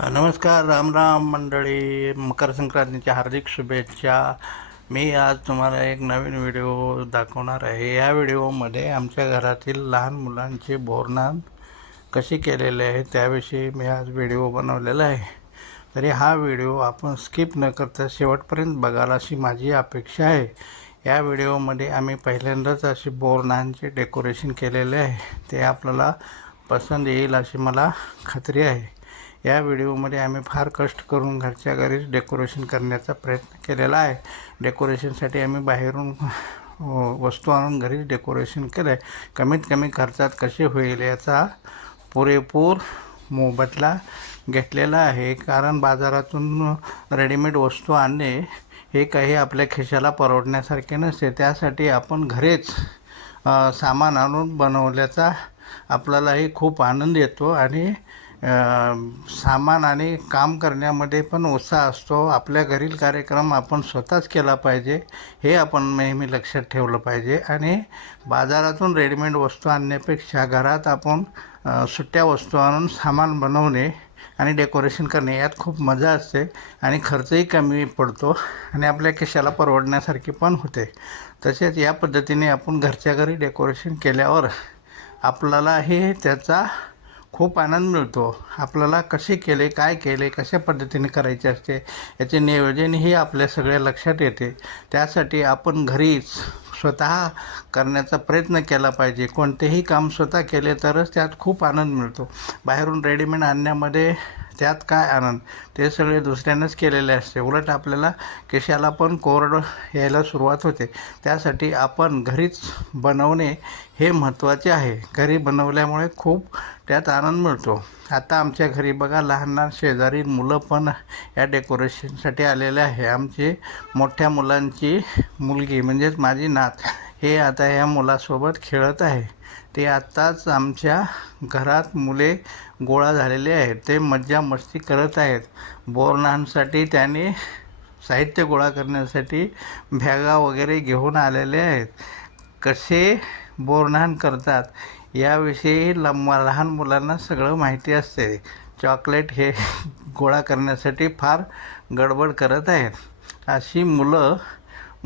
नमस्कार, राम राम मंडळी. मकर संक्रांतीच्या हार्दिक शुभेच्छा. मी आज तुम्हाला एक नवीन व्हिडिओ दाखवणार आहे. या व्हिडिओमध्ये आमच्या घरातील लहान मुलांचे बोरनान कशी केलेले आहे त्याविषयी मी आज व्हिडिओ बनवलेला आहे. तरी हा व्हिडिओ आपण स्किप न करता शेवटपर्यंत बघाल अशी माझी अपेक्षा आहे. या व्हिडिओमध्ये आम्ही पहिल्यांदाच असे बोरनानचे डेकोरेशन केलेले आहे. ते आपल्याला पसंत येईल अशी मला खात्री आहे. या व्हिडिओमध्ये आम्ही फार कष्ट करून घरच्या घरीच डेकोरेशन करण्याचा प्रयत्न केलेला आहे. डेकोरेशनसाठी आम्ही बाहेरून वस्तू आणून घरीच डेकोरेशन केलं आहे. कमीत कमी खर्चात कसे होईल याचा पुरेपूर मोबदला घेतलेला आहे. कारण बाजारातून रेडीमेड वस्तू आणणे हे काही आपल्या खिशाला परवडण्यासारखे नसते. त्यासाठी आपण घरीच सामान आणून बनवल्याचा आपल्यालाही खूप आनंद येतो आणि सामान आणि काम करण्यामध्ये पण उत्साह असतो. आपल्या घरील कार्यक्रम आपण स्वतःच केला पाहिजे हे आपण नेहमी लक्षात ठेवलं पाहिजे. आणि बाजारातून रेडीमेड वस्तू आणण्यापेक्षा घरात आपण सुट्ट्या वस्तू आणून सामान बनवणे आणि डेकोरेशन करणे यात खूप मजा असते आणि खर्चही कमी पडतो आणि आपल्या खिशाला परवडण्यासारखी पण होते. तसेच या पद्धतीने आपण घरच्या घरी डेकोरेशन केल्यावर आपल्यालाही त्याचा खूप आनंद मिळतो. आपल्याला कसे केले, काय केले, कशा पद्धतीने करायचे असते याचे नियोजनही आपल्या सगळ्या लक्षात येते. त्यासाठी आपण घरीच स्वतः करण्याचा प्रयत्न केला पाहिजे. कोणतेही काम स्वतः केले तरच त्यात खूप आनंद मिळतो. बाहेरून रेडीमेड आणण्यामध्ये त्यात काय आनंद, ते सगळे दुसऱ्यानंच केलेले असते. उलट आपल्याला केशाला पण कोरड यायला सुरुवात होते. त्यासाठी आपण घरीच बनवणे हे महत्त्वाचे आहे. घरी बनवल्यामुळे खूप त्यात आनंद मिळतो. आता आमच्या घरी बघा लहान लहान शेजारी मुलं पण या डेकोरेशनसाठी आलेले आहे. आमची मोठ्या मुलांची मुलगी म्हणजेच माझी नात हे आता या मुलासोबत खेळत आहे. ते आत्ताच आमच्या घरात मुले गोळा झालेले आहेत. ते मज्जा मस्ती करत आहेत. बोरनानसाठी त्याने साहित्य गोळा करण्यासाठी बॅगा वगैरे घेऊन आलेले आहेत. कसे बोरनान करतात याविषयी लहान मुलांना सगळं माहिती असते. चॉकलेट हे गोळा करण्यासाठी फार गडबड करत आहेत. अशी मुलं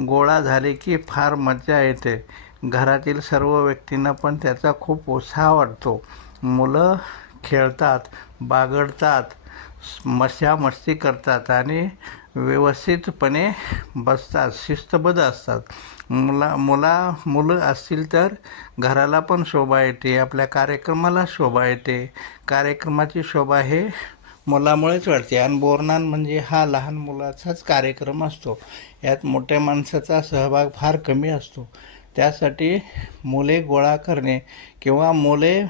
गोळा झाले की फार मजा येते. घरातील सर्व व्यक्तींना पण त्याचा खूप उत्साह वाटतो. मुलं खेळतात, बागडतात, मस्ती करतात आणि व्यवस्थितपणे बसतात, शिस्तबद्ध असतात. मुलं असतील तर घराला पण शोभा येते, आपल्या कार्यक्रमाला शोभा येते. कार्यक्रमाची शोभा हे मुलामुळेच वाढते. आणि बोरनान म्हणजे हा लहान मुलाचाच कार्यक्रम असतो. यात मोठ्या माणसाचा सहभाग फार कमी असतो. त्यासाठी मुले गोळा करणे किंवा मुले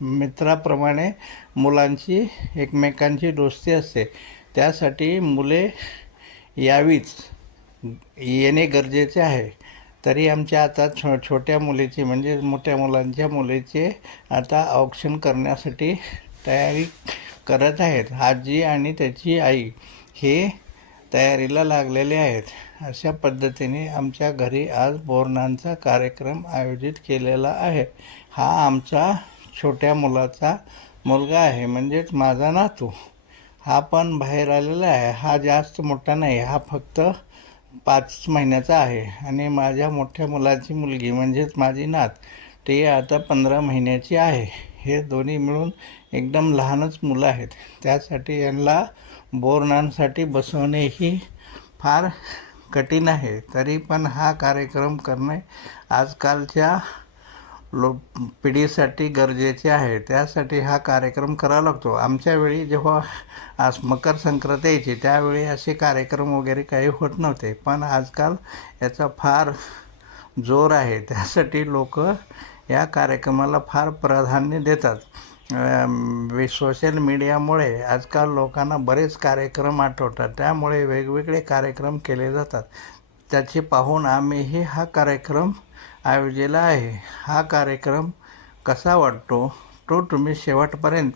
मित्राप्रमाणे मुलांची एकमेकांची दोस्ती असते. त्यासाठी मुले यावीच, येणे गरजेचे आहे. तरी आमच्या आता छोट्या मुलीची म्हणजे मोठ्या मुलांच्या मुलीचे आता औक्षण करण्यासाठी तयारी करत आहेत. आजी आणि त्याची आई हे तयारीला लागलेले आहेत. अशा पद्धतीने आमच्या घरी आज बोरनानचा कार्यक्रम आयोजित केलेला आहे. हा आमचा छोट्या मुलाचा मुलगा आहे, म्हणजेच माझा नातू. हा पण बाहेर आलेला आहे. हा जास्त मोठा नाही, हा फक्त 5 महिन्याचा आहे. आणि माझ्या मोठ्या मुलाची मुलगी म्हणजेच माझी नात ती आता 15 महिन्याची आहे. हे दोन्ही मिळून एकदम लहानच मुलं आहेत. त्यासाठी यांना बोरनानसाठी बसवणेही फार कठीण आहे. तरी पण हा कार्यक्रम करणे आजकालच्या पिढीसाठी गरजेचे आहे. त्यासाठी हा कार्यक्रम करावा लागतो. आमच्या वेळी जेव्हा आज मकर संक्रांत यायची त्यावेळी असे कार्यक्रम वगैरे काही होत नव्हते. पण आजकाल याचा फार जोर आहे. त्यासाठी लोक या कार्यक्रमाला फार प्राधान्य देतात. सोशल मीडियामुळे आजकाल लोकांना बरेच कार्यक्रम आठवतात. त्यामुळे वेगवेगळे कार्यक्रम केले जातात. त्याचे पाहून आम्हीही हा कार्यक्रम आयोजिला आहे. हा कार्यक्रम कसा वाटतो तो तुम्ही शेवटपर्यंत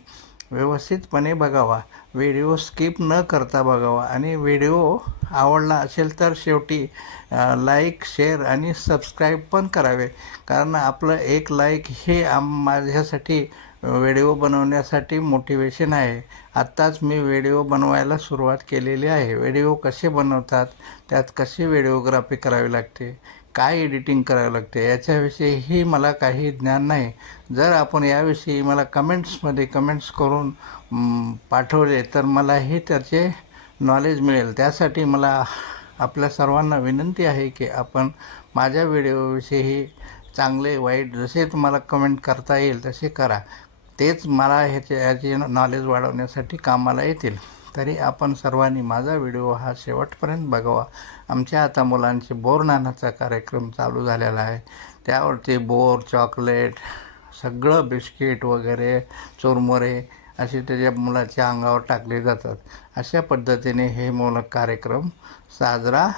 व्यवस्थितपणे बघावा. व्हिडिओ स्किप न करता बघावा. आणि व्हिडिओ आवडला असेल तर शेवटी लाईक, शेअर आणि सबस्क्राईब पण करावे. कारण आपलं एक लाईक हे माझ्यासाठी व्हिडिओ बनवण्यासाठी मोटिवेशन आहे. आत्ताच मी व्हिडिओ बनवायला सुरुवात केलेली आहे. व्हिडिओ कसे बनवतात, त्यात कशी व्हिडिओग्राफी करावी लागते, काय एडिटिंग करावं लागते याच्याविषयीही मला काही ज्ञान नाही. जर आपण याविषयी मला कमेंट्स करून पाठवले तर मलाही त्याचे नॉलेज मिळेल. त्यासाठी मला आपल्या सर्वांना विनंती आहे की आपण माझ्या व्हिडिओविषयी चांगले वाईट जसे तुम्हाला कमेंट करता येईल तसे करा. तेच मला याचे नॉलेज वाढवण्यासाठी कामाला येतील. तरी आपण सर्वांनी माझा व्हिडिओ हा शेवटपर्यंत बघावा. आमच्या आता मुलांचे बोर नाण्याचा कार्यक्रम चालू झालेला आहे. त्यावरती बोर, चॉकलेट, सगळं बिस्किट वगैरे, चुरमुरे असे त्याच्या मुलाच्या अंगावर टाकले जातात. अशा पद्धतीने हे कार्यक्रम साजरा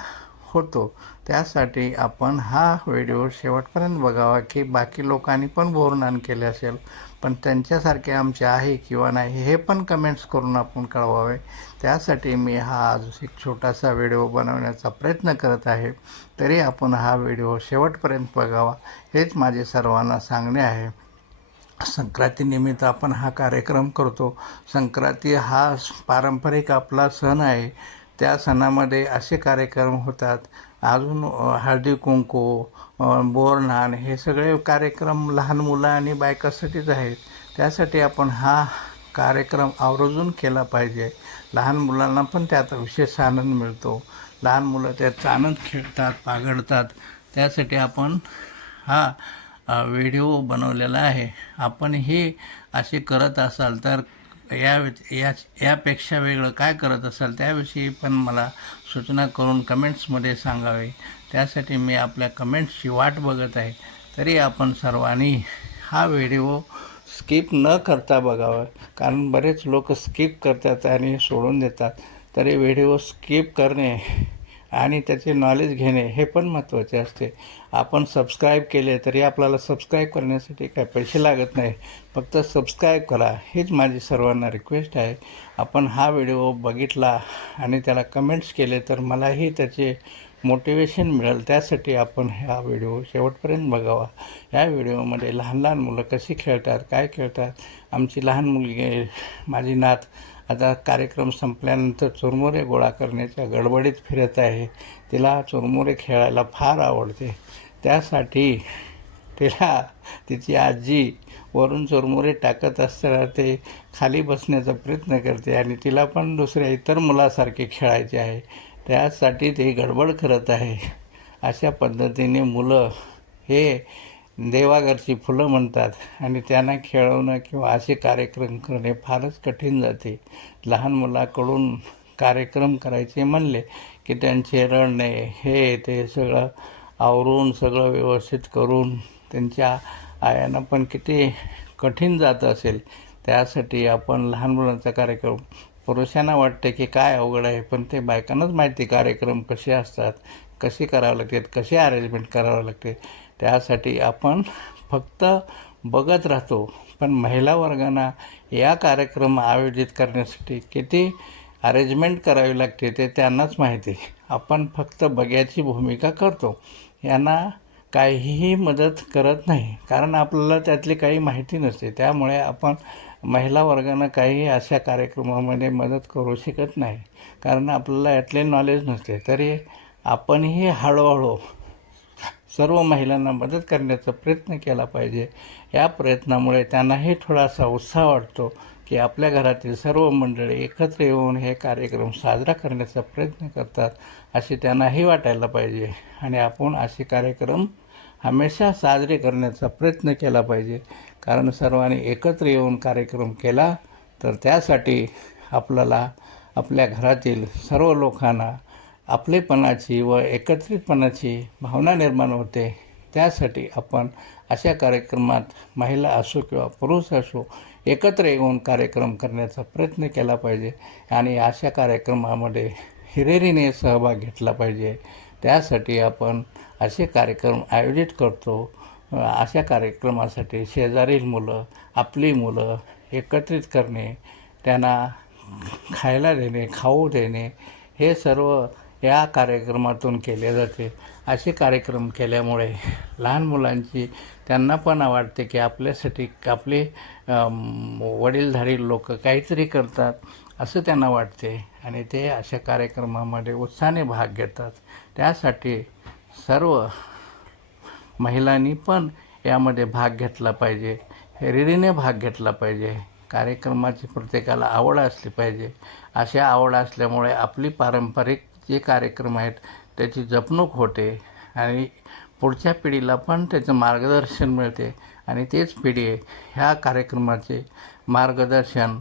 होतो. त्यासाठी आपण हा व्हिडिओ शेवटपर्यंत बघावा की बाकी लोकांनी पण बोरनान केले असेल, पण त्यांच्यासारखे आमचे आहे किंवा नाही हे पण कमेंट्स करून आपण कळवावे. त्यासाठी मी हा आज एक छोटासा व्हिडिओ बनवण्याचा प्रयत्न करत आहे. तरी आपण हा व्हिडिओ शेवटपर्यंत बघावा हेच माझे सर्वांना सांगणे आहे. संक्रांतीनिमित्त आपण हा कार्यक्रम करतो. संक्रांती हा पारंपरिक आपला सण आहे. त्या सणामध्ये असे कार्यक्रम होतात. अजून हळदी कुंकू, बोरनान हे सगळे कार्यक्रम लहान मुलं आणि बायकासाठीच आहेत. त्यासाठी आपण हा कार्यक्रम आवर्जून केला पाहिजे. लहान मुलांना पण त्यात विशेष आनंद मिळतो. लहान मुलं त्यात आनंद खेळतात, पागडतात. त्यासाठी आपण हा व्हिडिओ बनवलेला आहे. आपणही असे करत असाल तर यापेक्षा वेगळं काय करत असाल त्याविषयी पण मला सूचना करून कमेंट्समध्ये सांगावे. त्यासाठी मी आपल्या कमेंट्सची वाट बघत आहे. तरी आपण सर्वांनी हा व्हिडिओ स्किप न करता बघावा, कारण बरेच लोक स्किप करतात आणि सोडून देतात. तरी व्हिडिओ स्किप करणे आणि त्याचे नॉलेज घेणे हे पण महत्त्वाचे असते. आपण सबस्क्राईब केले तरी आपल्याला सबस्क्राईब करण्यासाठी काही पैसे लागत नाही. फक्त सबस्क्राईब करा हीच माझी सर्वांना रिक्वेस्ट आहे. आपण हा व्हिडिओ बघितला आणि त्याला कमेंट्स केले तर मलाही त्याचे मोटिवेशन मिळेल. त्यासाठी आपण हा व्हिडिओ शेवटपर्यंत बघावा. या व्हिडिओमध्ये लहान लहान मुलं कशी खेळतात, काय खेळतात. आमची लहान मुलगी, माझी नात, आता कार्यक्रम संपल्यानंतर चुरमुरे गोळा करण्याच्या गडबडीत फिरत आहे. तिला चुरमुरे खेळायला फार आवडते. त्यासाठी तिला तिची आजी वरून चुरमुरे टाकत असताना ते खाली बसण्याचा प्रयत्न करते आणि तिला पण दुसऱ्या इतर मुलासारखे खेळायचे आहे. त्यासाठी ते गडबड करत आहे. अशा पद्धतीने मुलं हे देवाघरची फुलं म्हणतात आणि त्यांना खेळवणं किंवा असे कार्यक्रम करणे फारच कठीण जाते. लहान मुलाकडून कार्यक्रम करायचे म्हणले की त्यांचे रडणे हे ते सगळं आवरून सगळं व्यवस्थित करून त्यांच्या आयांना पण किती कठीण जात असेल. त्यासाठी आपण लहान मुलांचा कार्यक्रम, पुरुषांना वाटते की काय अवघड आहे, पण ते बायकांनाच माहिती कार्यक्रम कसे असतात, कसे करावे लागतात, कसे अरेंजमेंट करावे लागते. त्यासाठी आपण फक्त बघत राहतो, पण महिला वर्गांना या कार्यक्रम आयोजित करण्यासाठी किती अरेंजमेंट करावी लागते ते त्यांनाच माहिती. आपण फक्त बघ्याची भूमिका करतो, यांना काहीही मदत करत नाही, कारण आपल्याला त्यातली काही माहिती नसते. त्यामुळे आपण महिला वर्गांना काही अशा कार्यक्रमामध्ये मदत करू शकत नाही, कारण आपल्याला यातले नॉलेज नसते. तरी आपणही हळूहळू सर्व महिलांना मदत करण्याचा प्रयत्न केला पाहिजे. या प्रयत्नामुळे त्यांनाही थोडासा उत्साह वाटतो की आपल्या घरातील सर्व मंडळी एकत्र येऊन हे कार्यक्रम साजरा करण्याचा प्रयत्न करतात, असे त्यांनाही वाटायला पाहिजे. आणि आपण असे कार्यक्रम हमेशा साजरे करण्याचा प्रयत्न केला पाहिजे, कारण सर्वांनी एकत्र येऊन कार्यक्रम केला तर त्यासाठी आपल्याला आपल्या घरातील सर्व लोकांना आपलेपणाची व एकत्रितपणाची भावना निर्माण होते. त्यासाठी आपण अशा कार्यक्रमात महिला असो किंवा पुरुष असो एकत्र येऊन कार्यक्रम करण्याचा प्रयत्न केला पाहिजे आणि अशा कार्यक्रमामध्ये हिरिरीने सहभाग घेतला पाहिजे. त्यासाठी आपण असे कार्यक्रम आयोजित करतो. अशा कार्यक्रमासाठी शेजारील मुलं, आपली मुलं एकत्रित करणे, त्यांना खायला देणे, खाऊ देणे, हे सर्व या कार्यक्रमातून केले जाते. असे कार्यक्रम केल्यामुळे लहान मुलांची त्यांना पण वाटते की आपल्यासाठी आपले वडीलधारी लोक काहीतरी करतात असं त्यांना वाटते आणि ते अशा कार्यक्रमामध्ये उत्साहाने भाग घेतात. त्यासाठी सर्व महिलांनी पण यामध्ये भाग घेतला पाहिजे, हिरिरीने भाग घेतला पाहिजे. कार्यक्रमाची प्रत्येकाला आवड असली पाहिजे. अशा आवड असल्यामुळे आपली पारंपरिक जे कार्यक्रम आहेत त्याची जपणूक होते आणि पुढच्या पिढीला पण त्याचं मार्गदर्शन मिळते आणि तेच पिढी ह्या कार्यक्रमाचे मार्गदर्शन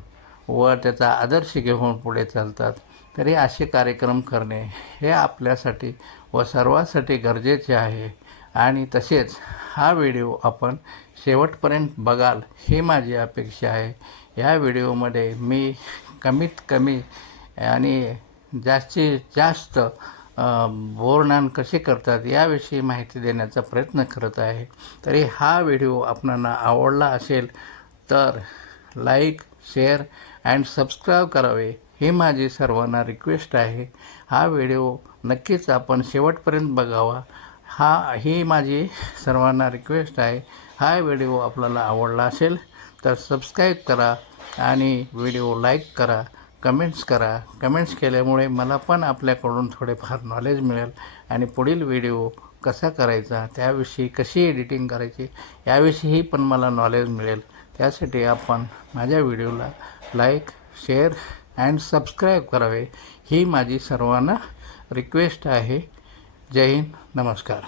व त्याचा आदर्श घेऊन पुढे चालतात. तरी असे कार्यक्रम करणे हे आपल्यासाठी व सर्वांसाठी गरजेचे आहे आणि तसेच हा व्हिडिओ आपण शेवटपर्यंत बघाल ही माझी अपेक्षा आहे. या व्हिडिओमध्ये मी कमीत कमी आणि जास्तीत जास्त बोरनान कसे करतात याविषयी माहिती देण्याचा प्रयत्न करत आहे. तरी हा व्हिडिओ आपणाला आवडला असेल तर लाईक, शेअर अँड सबस्क्राईब करावे ही माझी सर्वांना रिक्वेस्ट आहे. हा व्हिडिओ नक्कीच आपण शेवटपर्यंत बघावा ही माझी सर्वांना रिक्वेस्ट आहे. हा व्हिडिओ आपल्याला आवडला असेल तर सबस्क्राईब करा आणि व्हिडिओ लाईक करा, कमेंट्स करा. कमेंट्स केल्यामुळे मला पण आपल्याकडून थोडेफार नॉलेज मिळेल आणि पुढील व्हिडिओ कसा करायचा, त्याविषयी कशी एडिटिंग करायची याविषयीही पण मला नॉलेज मिळेल. त्यासाठी आपण माझ्या व्हिडिओला लाईक, शेअर अँड सबस्क्राईब करावे ही माझी सर्वांना रिक्वेस्ट आहे. जय हिंद, नमस्कार.